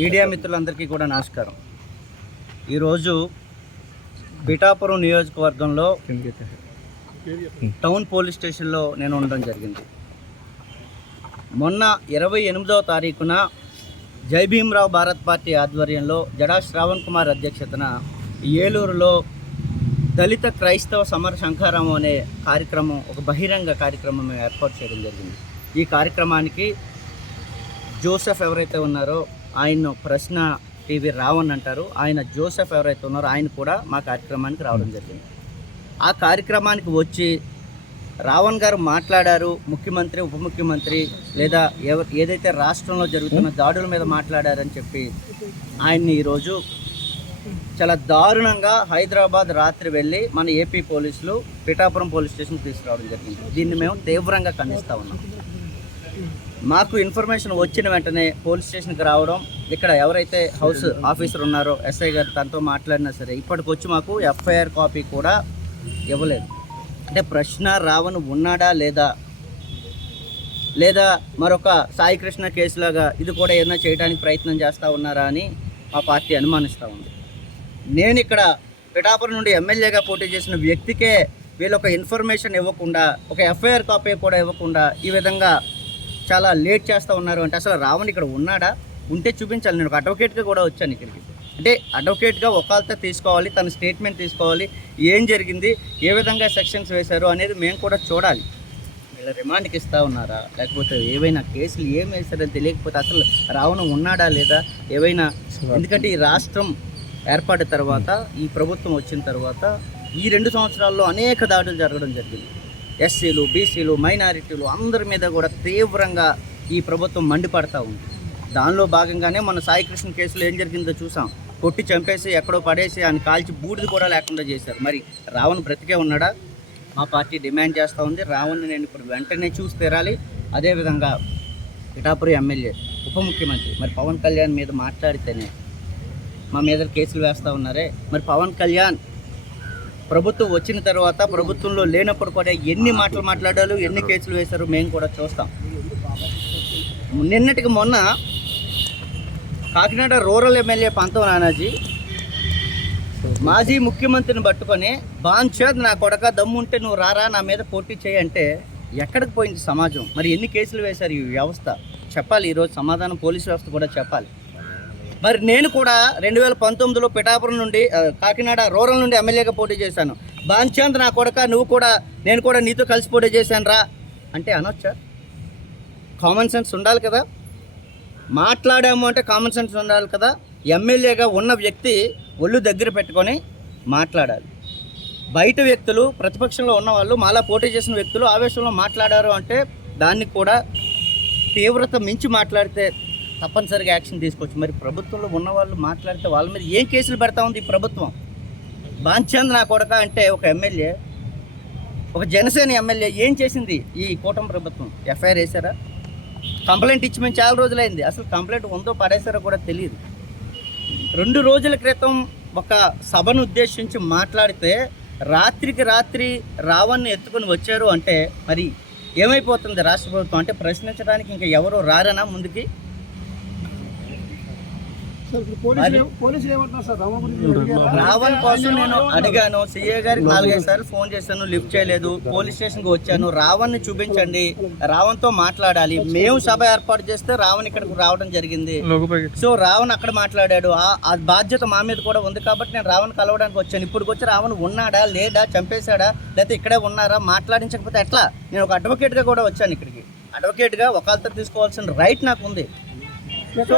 Media మిత్రులందరికీ కూడా నమస్కారం. ఈరోజు పిఠాపురం నియోజకవర్గంలో టౌన్ పోలీస్ స్టేషన్లో నేను ఉండడం జరిగింది. మొన్న 28వ తారీఖున జై భీమ్రావ్ భారత్ పార్టీ ఆధ్వర్యంలో జడా శ్రావణ్ కుమార్ అధ్యక్షతన ఏలూరులో దళిత క్రైస్తవ సమర శంఖారామం అనే కార్యక్రమం, ఒక బహిరంగ కార్యక్రమం ఏర్పాటు చేయడం జరిగింది. ఈ కార్యక్రమానికి జోసెఫ్ ఎవరైతే ఉన్నారో ఆయన ప్రశ్న టీవీ రావణ్ అంటారు, ఆయన జోసెఫ్ ఎవరైతే ఉన్నారో ఆయన కూడా మా కార్యక్రమానికి రావడం జరిగింది. ఆ కార్యక్రమానికి వచ్చి రావణ్ గారు మాట్లాడారు. ముఖ్యమంత్రి, ఉప ముఖ్యమంత్రి లేదా ఏదైతే రాష్ట్రంలో జరుగుతున్న దాడుల మీద మాట్లాడారని చెప్పి ఆయన్ని ఈరోజు చాలా దారుణంగా హైదరాబాద్ రాత్రి వెళ్ళి మన ఏపీ పోలీసులు పిఠాపురం పోలీస్ స్టేషన్కి తీసుకురావడం జరిగింది. దీన్ని మేము తీవ్రంగా ఖండిస్తూ ఉన్నాం. మాకు ఇన్ఫర్మేషన్ వచ్చిన వెంటనే పోలీస్ స్టేషన్కి రావడం, ఇక్కడ ఎవరైతే హౌస్ ఆఫీసర్ ఉన్నారో ఎస్ఐ గారు తనతో మాట్లాడినా సరే ఇప్పటికొచ్చి మాకు ఎఫ్ఐఆర్ కాపీ కూడా ఇవ్వలేదు. అంటే ప్రశ్న రావణ్ ఉన్నాడా లేదా మరొక సాయి కృష్ణ కేసులాగా ఇది కూడా ఏదైనా చేయడానికి ప్రయత్నం చేస్తూ ఉన్నారా అని మా పార్టీ అనుమానిస్తూ ఉంది. నేను ఇక్కడ పిఠాపురం నుండి ఎమ్మెల్యేగా పోటీ చేసిన వ్యక్తికే వీళ్ళు ఒక ఇన్ఫర్మేషన్ ఇవ్వకుండా, ఒక ఎఫ్ఐఆర్ కాపీ కూడా ఇవ్వకుండా ఈ విధంగా చాలా లేట్ చేస్తూ ఉన్నారు. అంటే అసలు రావణ్ ఇక్కడ ఉన్నాడా? ఉంటే చూపించాలి. నేను ఒక అడ్వకేట్గా కూడా వచ్చాను ఇక్కడికి. అంటే అడ్వకేట్గా ఒకళ్ళతో తీసుకోవాలి, తన స్టేట్మెంట్ తీసుకోవాలి, ఏం జరిగింది, ఏ విధంగా సెక్షన్స్ వేశారు అనేది మేము కూడా చూడాలి. వీళ్ళ రిమాండ్కి ఇస్తూ ఉన్నారా, లేకపోతే ఏవైనా కేసులు ఏం వేశారని తెలియకపోతే అసలు రావణ్ ఉన్నాడా లేదా ఏవైనా. ఎందుకంటే ఈ రాష్ట్రం ఏర్పడిన తర్వాత, ఈ ప్రభుత్వం వచ్చిన తర్వాత ఈ 2 సంవత్సరాల్లో అనేక దాడులు జరగడం జరిగింది. ఎస్సీలు, బీసీలు, మైనారిటీలు అందరి మీద కూడా తీవ్రంగా ఈ ప్రభుత్వం మండిపడతా ఉంది. దానిలో భాగంగానే మన సాయి కృష్ణ కేసులో ఏం జరిగిందో చూసాం. కొట్టి చంపేసి ఎక్కడో పడేసి ఆయన కాల్చి బూడిది కూడా లేకుండా చేశారు. మరి రావణ్ బ్రతికే ఉన్నాడా? మా పార్టీ డిమాండ్ చేస్తూ ఉంది. రావణ్ని నేను ఇప్పుడు వెంటనే చూసి తీరాలి. అదేవిధంగా పిఠాపురం ఎమ్మెల్యే, ఉప ముఖ్యమంత్రి మరి పవన్ కళ్యాణ్ మీద మాట్లాడితేనే మా మీద కేసులు వేస్తూ ఉన్నారే. మరి పవన్ కళ్యాణ్ ప్రభుత్వం వచ్చిన తర్వాత, ప్రభుత్వంలో లేనప్పుడు కూడా ఎన్ని మాటలు మాట్లాడారు, ఎన్ని కేసులు వేశారు మేము కూడా చూస్తాం. నిన్నటికి మొన్న కాకినాడ రూరల్ ఎమ్మెల్యే పంతం నానాజీ మాజీ ముఖ్యమంత్రిని పట్టుకొని బాంచేద్ నా కొడక దమ్ముంటే నువ్వు రారా నా మీద పోటీ చేయంటే ఎక్కడికి పోయింది సమాజం? మరి ఎన్ని కేసులు వేశారు ఈ వ్యవస్థ? చెప్పాలి. ఈరోజు సమాధానం పోలీసు వ్యవస్థ కూడా చెప్పాలి. మరి నేను కూడా 2019లో పిఠాపురం నుండి కాకినాడ రూరల్ నుండి ఎమ్మెల్యేగా పోటీ చేశాను. బాంచేద్ నా కొడక నేను కూడా నీతో కలిసి పోటీ చేశాను రా అంటే అనొచ్చా? కామన్ సెన్స్ ఉండాలి కదా. మాట్లాడాము అంటే కామన్ సెన్స్ ఉండాలి కదా. ఎమ్మెల్యేగా ఉన్న వ్యక్తి ఒళ్ళు దగ్గర పెట్టుకొని మాట్లాడాలి. బయట వ్యక్తులు, ప్రతిపక్షంలో ఉన్నవాళ్ళు, మాలా పోటీ చేసిన వ్యక్తులు ఆవేశంలో మాట్లాడారు అంటే దాన్ని కూడా తీవ్రత మించి మాట్లాడితే తప్పనిసరిగా యాక్షన్ తీసుకోవచ్చు. మరి ప్రభుత్వంలో ఉన్నవాళ్ళు మాట్లాడితే వాళ్ళ మీద ఏం కేసులు పెడతా ఉంది ఈ ప్రభుత్వం? బాంచేద్ నా కొడక అంటే ఒక ఎమ్మెల్యే, ఒక జనసేన ఎమ్మెల్యే ఏం చేసింది ఈ కూటమి ప్రభుత్వం? ఎఫ్ఐఆర్ వేశారా? కంప్లైంట్ ఇచ్చి మేము చాలా రోజులైంది. అసలు కంప్లైంట్ ఉందో పడేసారో కూడా తెలియదు. 2 రోజుల క్రితం ఒక సభను ఉద్దేశించి మాట్లాడితే రాత్రికి రాత్రి రావణ్ని ఎత్తుకొని వచ్చారు అంటే మరి ఏమైపోతుంది రాష్ట్ర ప్రభుత్వం? అంటే ప్రశ్నించడానికి ఇంకా ఎవరు రారనా ముందుకి? రావణ్ కోసం నేను అడిగాను, సిఏ గారికి 4-5 సార్లు ఫోన్ చేశాను, లిఫ్ట్ చేయలేదు. పోలీస్ స్టేషన్కి వచ్చాను, రావణ్ని చూపించండి, రావణ్తో మాట్లాడాలి. మేము సభ ఏర్పాటు చేస్తే రావణ్ ఇక్కడికి రావడం జరిగింది. సో రావణ్ అక్కడ మాట్లాడాడు. ఆ బాధ్యత మా మీద కూడా ఉంది కాబట్టి నేను రావణ్ కలవడానికి వచ్చాను. ఇప్పుడు వచ్చి రావణ్ ఉన్నాడా లేదా, చంపేశాడా, లేకపోతే ఇక్కడే ఉన్నారా, మాట్లాడించకపోతే ఎట్లా? నేను ఒక అడ్వకేట్గా కూడా వచ్చాను ఇక్కడికి. అడ్వకేట్గా ఒకళ్ళతో తీసుకోవాల్సిన రైట్ నాకు ఉంది. సో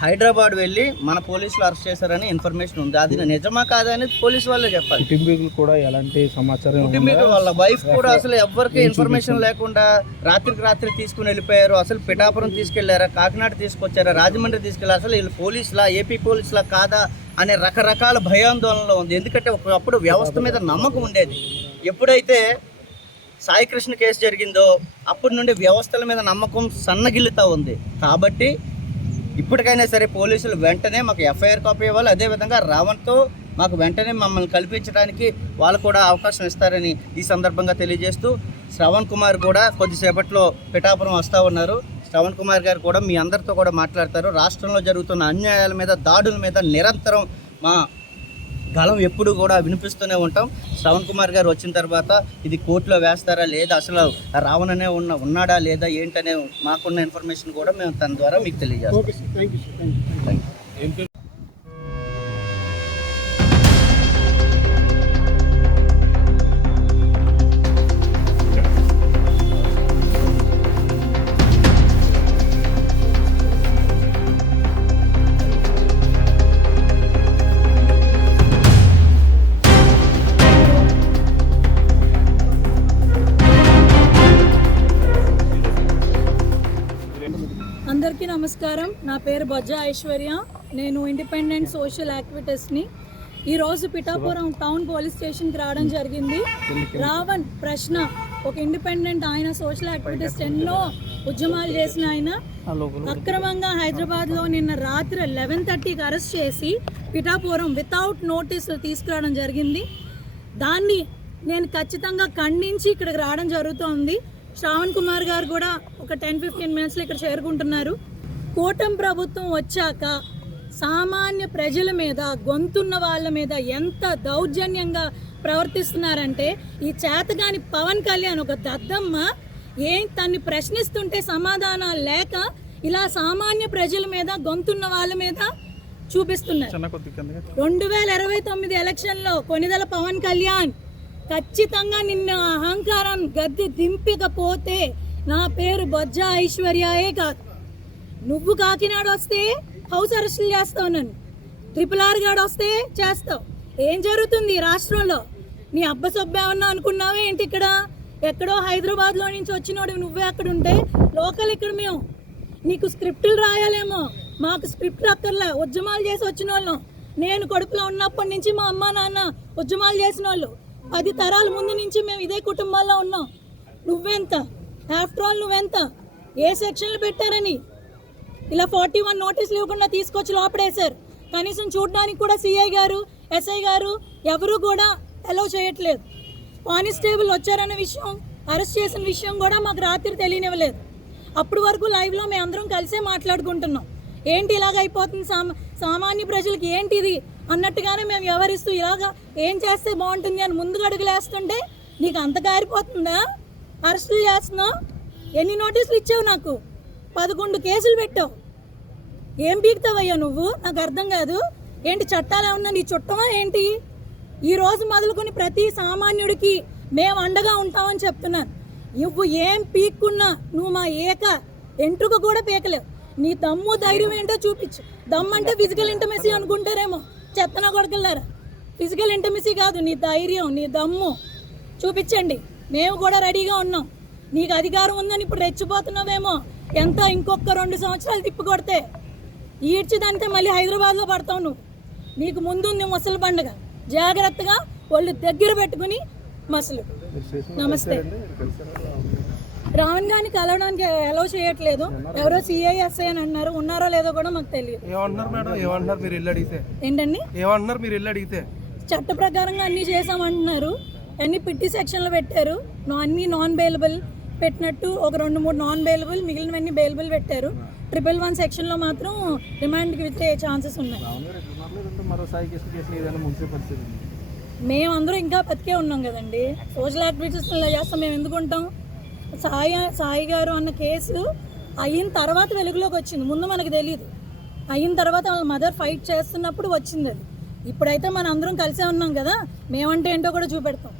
హైదరాబాద్ వెళ్ళి మన పోలీసులు అరెస్ట్ చేశారని ఇన్ఫర్మేషన్ ఉంది. అది నిజమా కాదని పోలీసు వాళ్ళే చెప్పాలి. కుటుంబీకులు కూడా ఎలాంటి సమాచారం, కుటుంబీకులు వాళ్ళ వైఫ్ కూడా అసలు ఎవరికి ఇన్ఫర్మేషన్ లేకుండా రాత్రికి రాత్రి తీసుకుని వెళ్ళిపోయారు. అసలు పిఠాపురం తీసుకెళ్లారా, కాకినాడ తీసుకొచ్చారా, రాజమండ్రి తీసుకెళ్లారు, అసలు వీళ్ళు పోలీసులా, ఏపీ పోలీసులా కాదా అనే రకరకాల భయాందోళనలో ఉంది. ఎందుకంటే ఒకప్పుడు వ్యవస్థ మీద నమ్మకం ఉండేది. ఎప్పుడైతే సాయి కృష్ణ కేసు జరిగిందో అప్పటి నుండి వ్యవస్థల మీద నమ్మకం సన్నగిల్లుతూ ఉంది. కాబట్టి ఇప్పటికైనా సరే పోలీసులు వెంటనే మాకు ఎఫ్ఐఆర్ కాపీ ఇవ్వాలి. అదేవిధంగా రావణ్తో మాకు వెంటనే మమ్మల్ని కల్పించడానికి వాళ్ళు కూడా అవకాశం ఇస్తారని ఈ సందర్భంగా తెలియజేస్తూ శ్రవణ్ కుమార్ కూడా కొద్దిసేపట్లో పిఠాపురం వస్తూ ఉన్నారు. శ్రవణ్ కుమార్ గారు కూడా మీ అందరితో కూడా మాట్లాడతారు. రాష్ట్రంలో జరుగుతున్న అన్యాయాల మీద, దాడుల మీద నిరంతరం మా గళం ఎప్పుడు కూడా వినిపిస్తూనే ఉంటాం. శ్రవణ్ కుమార్ గారు వచ్చిన తర్వాత ఇది కోర్టులో వేస్తారా లేదా, అసలు రావణనే ఉన్నాడా లేదా ఏంటనే మాకున్న ఇన్ఫర్మేషన్ కూడా మేము తన ద్వారా మీకు తెలియజేస్తాం. అందరికీ నమస్కారం. నా పేరు బొజ్జా ఐశ్వర్య. నేను ఇండిపెండెంట్ సోషల్ యాక్టివిటీస్ని. ఈరోజు పిఠాపురం టౌన్ పోలీస్ స్టేషన్కి రావడం జరిగింది. రావణ్ ప్రశ్న ఒక ఇండిపెండెంట్ ఆయన, సోషల్ యాక్టివిటీస్ట్, ఎన్నో ఉద్యమాలు చేసిన ఆయన అక్రమంగా హైదరాబాద్లో నిన్న రాత్రి 11:30కి అరెస్ట్ చేసి పిఠాపురం వితౌట్ నోటీసులు తీసుకురావడం జరిగింది. దాన్ని నేను ఖచ్చితంగా ఖండించి ఇక్కడికి రావడం జరుగుతోంది. శ్రవణ్ కుమార్ గారు కూడా ఒక 10-15 మినిట్స్లో ఇక్కడ చేరుకుంటున్నారు. కూటమి ప్రభుత్వం వచ్చాక సామాన్య ప్రజల మీద, గొంతున్న వాళ్ళ మీద ఎంత దౌర్జన్యంగా ప్రవర్తిస్తున్నారంటే, ఈ చేతగాని పవన్ కళ్యాణ్ ఒక దద్దమ్మ తన్ని ప్రశ్నిస్తుంటే సమాధానాలు లేక ఇలా సామాన్య ప్రజల మీద, గొంతున్న వాళ్ళ మీద చూపిస్తున్నారు. 2029 ఎలక్షన్లో కొనిదెల పవన్ కళ్యాణ్ ఖచ్చితంగా నిన్న అహంకారం గద్దె దింపకపోతే నా పేరు బొజ్జా ఐశ్వర్యాయే కాదు. నువ్వు కాకినాడ వస్తే హౌస్ అరెస్టులు చేస్తావు, నన్ను RRR గాడు వస్తే చేస్తావు. ఏం జరుగుతుంది రాష్ట్రంలో? నీ అబ్బసొబ్బ ఏమన్నా అనుకున్నావే ఏంటి? ఇక్కడ ఎక్కడో హైదరాబాద్లో నుంచి వచ్చినోడు నువ్వే అక్కడ ఉంటే, లోకల్ ఇక్కడ మేము. నీకు స్క్రిప్టులు రాయాలేమో, మాకు స్క్రిప్ట్ అక్కర్లే. ఉద్యమాలు చేసి వచ్చిన వాళ్ళం. నేను కడుపులో ఉన్నప్పటి నుంచి మా అమ్మ నాన్న ఉద్యమాలు చేసిన వాళ్ళు. 10 తరాల ముందు నుంచి మేము ఇదే కుటుంబాల్లో ఉన్నాం. నువ్వెంత? ఆఫ్టర్ ఆల్ నువ్వెంత? ఏ సెక్షన్లు పెట్టారని ఇలా 41 నోటీసులు ఇవ్వకుండా తీసుకొచ్చి లోపడేశారు. కనీసం చూడడానికి కూడా సిఐ గారు, ఎస్ఐ గారు ఎవరు కూడా అలౌ చేయట్లేదు. కానిస్టేబుల్ వచ్చారన్న విషయం, అరెస్ట్ చేసిన విషయం కూడా మాకు రాత్రి తెలియనివ్వలేదు. అప్పటి వరకు లైవ్లో మేము అందరం కలిసే మాట్లాడుకుంటున్నాం. ఏంటి ఇలాగ అయిపోతుంది, సామాన్య ప్రజలకి ఏంటిది అన్నట్టుగానే మేము వ్యవహరిస్తూ ఇలాగా ఏం చేస్తే బాగుంటుంది అని ముందుకు అడుగులేస్తుంటే నీకు అంత కారిపోతుందా? అరెస్టులు చేస్తున్నావు. ఎన్ని నోటీసులు ఇచ్చావు? నాకు 11 కేసులు పెట్టావు. ఏం పీకుతావయ్యా నువ్వు? నాకు అర్థం కాదు. ఏంటి చట్టాలు ఏమన్నా నీ చుట్టమా ఏంటి? ఈరోజు మొదలుకొని ప్రతి సామాన్యుడికి మేము అండగా ఉంటామని చెప్తున్నాను. నువ్వు ఏం పీక్కున్నా నువ్వు మా ఎంట్రుక కూడా పీకలేవు. నీ దమ్ము ధైర్యం ఏంటో చూపించు. దమ్ము అంటే ఫిజికల్ ఇంటిమసీ అనుకుంటారేమో, చెత్తన కొడకల్లారా. ఫిజికల్ ఇంటిమసీ కాదు, నీ ధైర్యం, నీ దమ్ము చూపించండి. మేము కూడా రెడీగా ఉన్నాం. నీకు అధికారం ఉందని ఇప్పుడు రెచ్చిపోతున్నావేమో. ఎంత ఇంకొక 2 సంవత్సరాలు తిప్పి కొడితే ఈడ్చిదంటే మళ్ళీ హైదరాబాద్లో పడతావు నువ్వు. నీకు ముందుంది ముసలి పండుగ. జాగ్రత్తగా వాళ్ళు దగ్గర పెట్టుకుని మసలు. నమస్తే. రావణ్ గారిని కలవడానికి అలౌ చేయట్లేదు. ఎవరో సిఐఎస్ఐ అని అన్నారు. ఉన్నారో లేదో కూడా మాకు తెలియదు. ఏంటండి? చట్ట ప్రకారంగా అన్ని చేసామంటున్నారు. అన్ని పిట్టి సెక్షన్లు పెట్టారు. అన్ని నాన్ బెయిలబుల్ పెట్టినట్టు ఒక 2-3 నాన్ బెయిలబుల్, మిగిలినవన్నీ బెయిలబుల్ పెట్టారు. 111 సెక్షన్లో మాత్రం రిమాండ్కి వచ్చే ఛాన్సెస్ ఉన్నాయి. మేమందరం ఇంకా బతికే ఉన్నాం కదండి. సోషల్ యాక్టివిటీస్ ఇలా చేస్తాం. మేము ఎందుకు ఉంటాం? సాయి గారు అన్న కేసు అయిన తర్వాత వెలుగులోకి వచ్చింది. ముందు మనకు తెలియదు. అయిన తర్వాత వాళ్ళ మదర్ ఫైట్ చేస్తున్నప్పుడు వచ్చింది అది. ఇప్పుడైతే మన అందరం కలిసే ఉన్నాం కదా. మేమంటే ఏంటో కూడా చూపెడతాం.